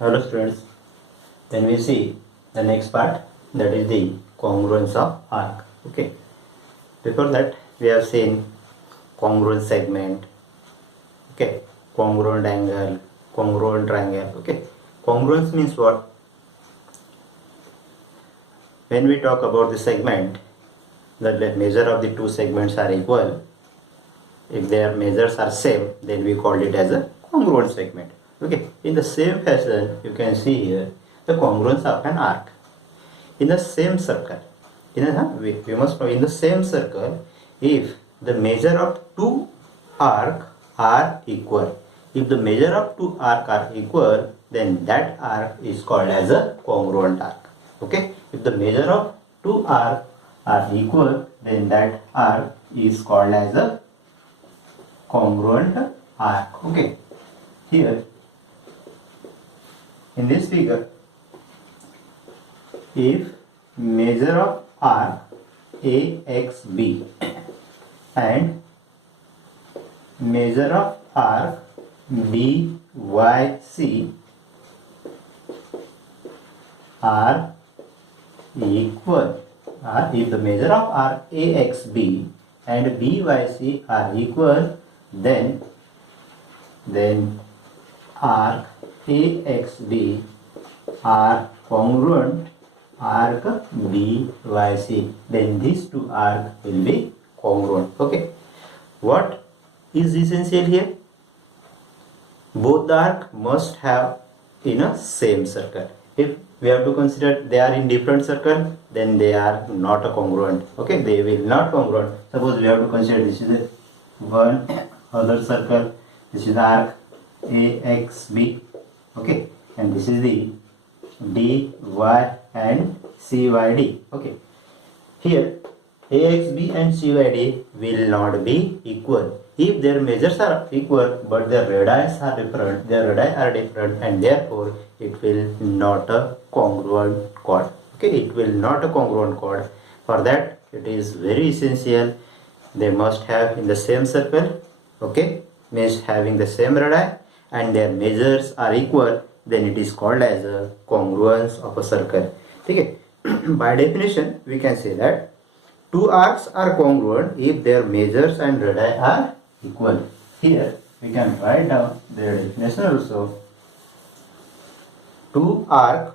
Hello students, then we see the next part, that is the congruence of arc. Okay, before that we have seen congruent segment, okay, congruent angle, congruent triangle. Okay, congruence means what? When we talk about the segment, that the measure of the two segments are equal. If their measures are same, then we call it as a congruent segment. Okay, in the same fashion, you can see here the congruence of an arc. In the same circle, we must know, in the same circle, if the measure of two arc are equal, if the measure of two arc are equal, then that arc is called as a congruent arc. Okay, if the measure of two arc are equal, then that arc is called as a congruent arc. Okay, here in this figure, if measure of arc AXB and measure of arc BYC are equal, if the measure of arc AXB and BYC are equal, then arc AXB are congruent arc BYC, then these two arcs will be congruent. Okay, what is essential here? Both the arc must have in a same circle. If we have to consider they are in different circle, then they are not a congruent. Okay, they will not congruent. Suppose we have to consider this is a one other circle, this is the arc AXB, okay, and this is the DY and CYD. Okay, here AXB and CYD will not be equal. If their measures are equal but their radii are different, and therefore it will not a congruent chord. Okay, it will not a congruent chord. For that, it is very essential they must have in the same circle. Okay, means having the same radii and their measures are equal, then it is called as a congruence of a circle. Okay, by definition we can say that two arcs are congruent if their measures and radii are equal. Here we can write down their definition also. Two arcs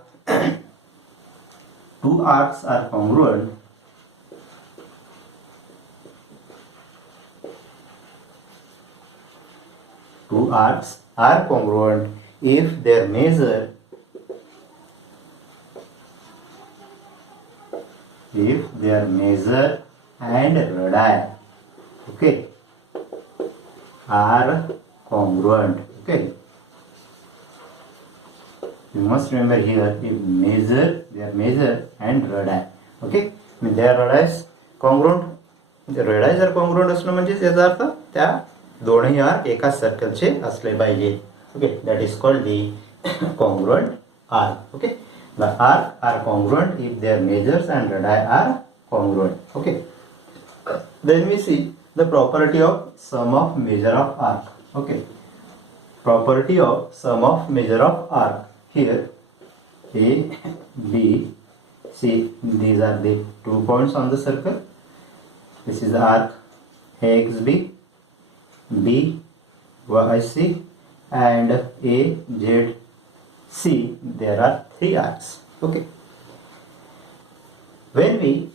are congruent if their measure and radii, okay, are congruent. Okay, you must remember here, if their measure and radii, okay, their radii congruent, radii are congruent असणं म्हणजे याचा अर्थ त्या दोन्ही arc एका सर्कलचे असले पाहिजे. Okay, that is called the congruent arc. Okay, the arc are congruent if their measures and radii are congruent. Okay, then we see the property of sum of measure of arc. Okay, property of sum of measure of arc. Here A, B, C, these are the 2 points on the circle. This is the arc AXB, BYC and AZC. There are 3 arcs. Okay, when we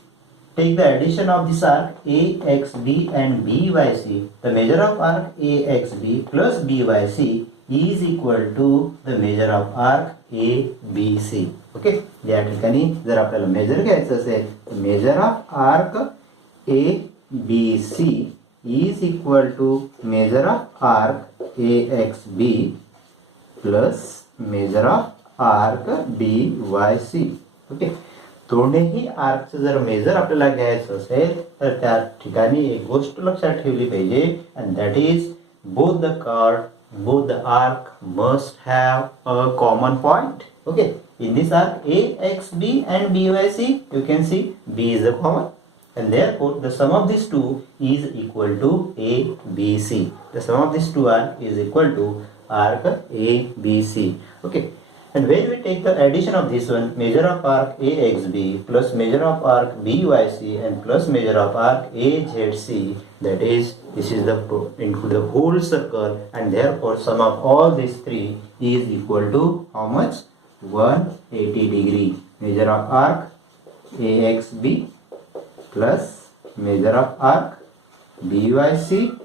take the addition of this arc AXB and BYC, the measure of arc AXB plus BYC is equal to the measure of arc ABC. Okay, या ठिकाणी जर आपल्याला major घ्यायचं असेल तर major of arc ABC is equal to measure of arc AXB plus measure of arc BYC. Okay, दोन्ही आर्कचं जर major आपल्याला घ्यायचं असेल तर त्या ठिकाणी एक गोष्ट लक्षात ठेवली पाहिजे, and that is both the arc must have a common point. Okay, in this arc AXB and BYC, you can see B is a common, and therefore the sum of these two is equal to ABC. The sum of these two arc is equal to arc ABC. Okay, And when we take the addition of this one, measure of arc AXB plus measure of arc BYC and plus measure of arc AZC, that is, this is the into the whole circle, and therefore sum of all these three is equal to how much? 180 degree. Measure of arc AXB plus measure of arc BYC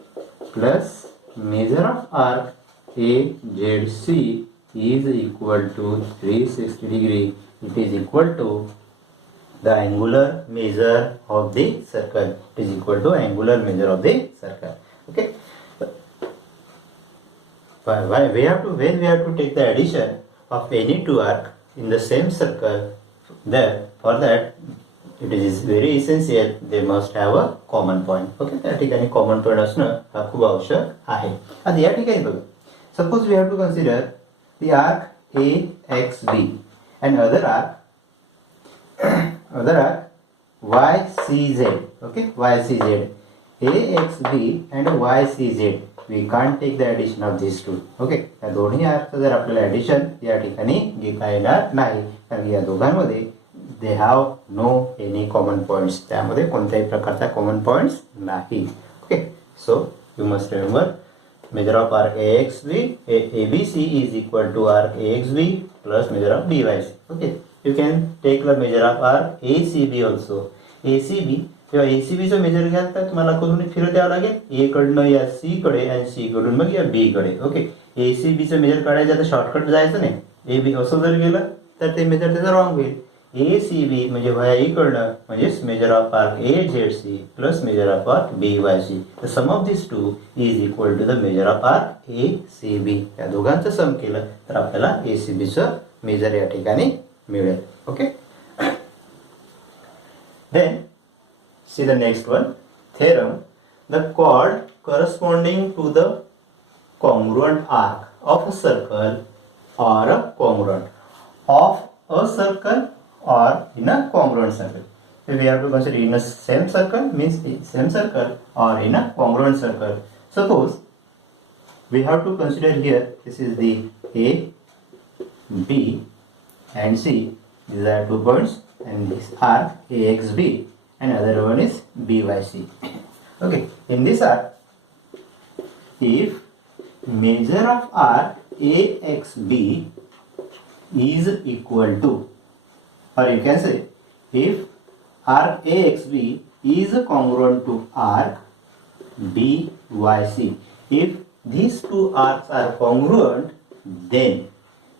plus measure of arc AZC is equal to 360 degree. It is equal to the angular measure of the circle. It is equal to angular measure of the circle. Okay. When we have to take the addition of any two arc in the same circle, for that it is very essential they must have a common point. Okay, त्या ठिकाणी common point असणं हा खूप आवश्यक आहे. आता या ठिकाणी बघा, suppose we have to consider the arc AXB and other arc YCZ. Okay, YCZ, AXB and YCZ. We can't take the addition of these two. Okay, या दोन्ही आर्कचं जर आपल्याला ॲडिशन या ठिकाणी घेता येणार नाही, कारण या दोघांमध्ये they have no any common points. त्यामध्ये कोणत्याही प्रकारचा common points नाही. Okay, so you must remember measure of arc AXB, ABC is equal to arc AXB plus measure of BYC. Okay, you can take the measure of arc ACB also. ACB, जेव्हा ACB चं major घ्याल तर तुम्हाला कुठून फिरत द्यावं लागेल, A कडनं या C कडे आणि C कडून मग या B कडे. ओके, ACB चं मेजर काढायचं तर शॉर्टकट जायचं नाही. AB असं जर गेलं तर ते मेजर त्याचं रॉंग होईल. ACB म्हणजे वया इकडनं म्हणजेच measure of arc AZC plus measure of arc BYC. The sum of this two is equal to the measure of arc ACB. या दोघांचं सम केलं तर आपल्याला ACB चं मेजर या ठिकाणी मिळेल. Okay, then see the next one theorem. The chord corresponding to the congruent arc of a circle or a congruent of a circle or in a congruent circle. If we have to consider in a same circle, means same circle, or in a congruent circle. Suppose we have to consider here, this is the A, B and C. These are 2 points and this arc AXB and other one is BYC. Okay, in this arc, if measure of arc AXB is equal to, or you can say if arc AXB is congruent to arc BYC, if these two arcs are congruent, then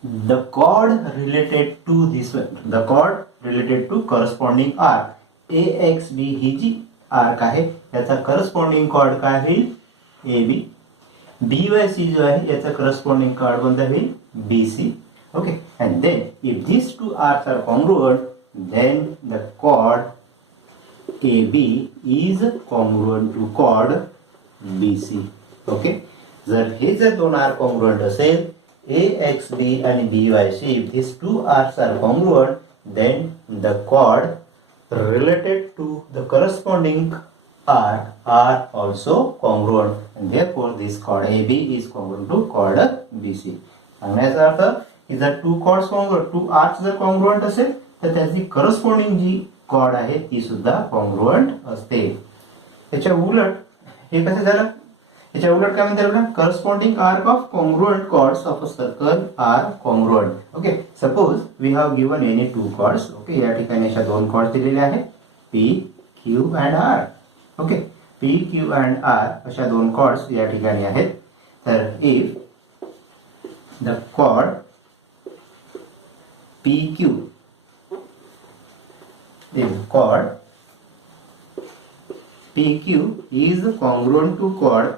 the chord related to this one, the chord related to corresponding arc AXB ही जी arc आहे याचा corresponding cord काय होईल, AB. BYC जो आहे याचा corresponding cord कोणता होईल, BC. Okay, and then if these two arcs are congruent, then the chord AB is congruent to chord BC. Okay, जर दोन आर्क कॉन्ग्रुएंट असेल AXB आणि BYC, if these two arcs are congruent, then the chord related to the corresponding arc are also congruent, and therefore this chord AB is congruent to chord BC. सांगण्याचा अर्थ की जर two arcs जर congruent असेल तर त्याची corresponding जी chord आहे ती सुद्धा congruent असते. याच्या उलट हे कसं झालं, याच्या उलट काय म्हणतात आपण, corresponding arc of congruent chords of a circle are congruent. Okay, suppose we have given any 2 chords. Okay, या ठिकाणी अशा 2 chords दिलेले आहेत P, Q and R. Okay, P, Q and R अशा 2 chords या ठिकाणी आहेत. तर if the chord PQ, the chord PQ is congruent to chord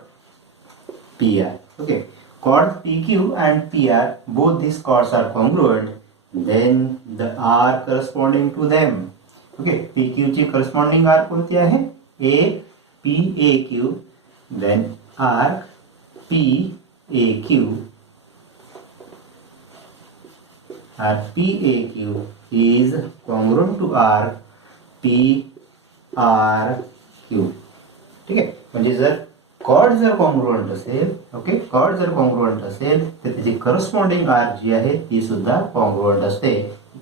PR. Okay, chord PQ and PR, both these chords are congruent, then the R corresponding to them. Okay, PQ ची corresponding R कोणती आहे, A PAQ, then R PAQ, R PAQ is congruent to R PRQ. ठीक आहे, म्हणजे जर cord जर congruent असेल, okay, cord जर कॉन्ग्रुएंट असेल तर त्याची करस्पॉन्डिंग आर्क जी आहे ती सुद्धा कॉन्ग्रुएंट असते.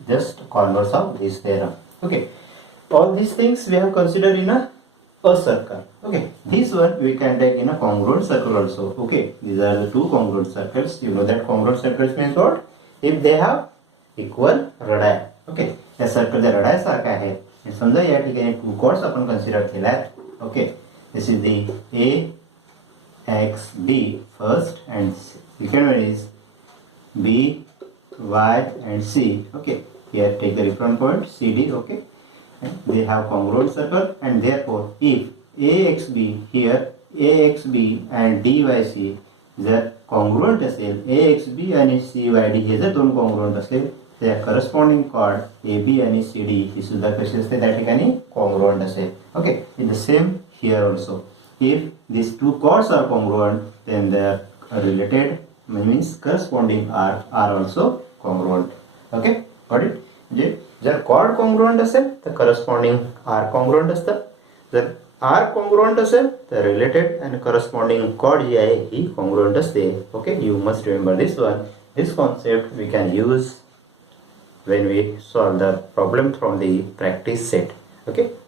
Just converse of this theorem. Okay, all these things we have considered in a circle. Okay, this one we can take in a congruent circle also. Okay, these are the two congruent circles. You know that congruent circles means what? If they have equal radii. Okay, या सर्कलच्या radii सारखा आहे. समजा या ठिकाणी two chords आपण consider केल्यात. Okay, this is the A X D first and second one is B Y and C. Okay, here take the reference point CD. Okay, they have congruent circle, and therefore if AXB here AXB and DYC जर congruent असेल, AXB आणि CYD हे जर दोन congruent असेल, त्या corresponding chord AB आणि CD ही सुद्धा कशी असते त्या ठिकाणी congruent असेल. Okay, in the same here also, if these two chords are congruent, then they are related, means corresponding are also congruent. Okay, got it? म्हणजे जर कॉर्ड कॉन्ग्रुएंट असेल तर करस्पॉन्डिंग आर कॉन्ग्रुएंट असतं. जर आर कॉन्ग्रुएंट असेल तर related आणि corresponding chord जी आहे ही कॉन्ग्रुएंट असते. Okay, you must remember this one. This concept we can use when we solve the problem from the practice set. Okay.